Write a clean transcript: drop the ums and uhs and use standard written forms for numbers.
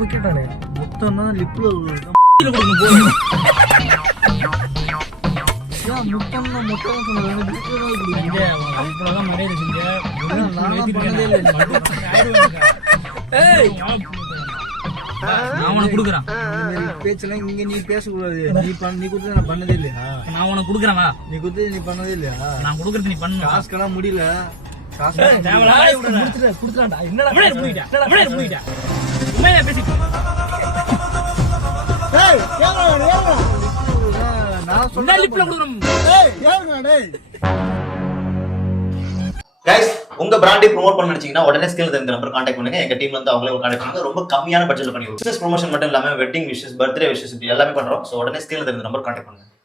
முக்கிட்டானே முத்தம்னா லிப்ல முத்தம்னா முத்தம் சொன்னது நான் உனக்கு குடுக்குறேன் பேச்செல்லாம் இங்க நீ பேசக்கூடாது. நீ கொடுத்து நான் பண்ணதே இல்லையா? நான் உனக்கு குடுக்குறேன். நீ கொடுத்து நீ பண்ணதே இல்லையா? நான் குடுக்குறது நீ பண்ணு. காசுக்கெல்லாம் முடியல. காசு குடுத்துறான்டா. என்னடா முடிடா உண்மையிலே பேசிட்டு நான் சொன்ன லிப்ல குடுக்குறோம். கைஸ், உங்க பிராண்டை ப்ரோமோட் பண்ண நினைச்சீங்கன்னா உடனே ஸ்கில் தெரிஞ்ச நம்பர் கான்டாக்ட் பண்ணுங்க. எங்க டீம்ல இருந்து அவங்களே கான்டாக்ட் பண்ணுங்க. ரொம்ப கம்மியான பட்ஜெட்ல பண்ணி பிசினஸ் ப்ரொமோஷன் மட்டும் இல்லாம வெட்டிங் விஷஸ், பர்த்டே விஷஸ் எல்லாமே பண்றோம். சோ உடனே ஸ்கில் தெரிஞ்ச நம்பர் கான்டாக்ட் பண்ணுங்க.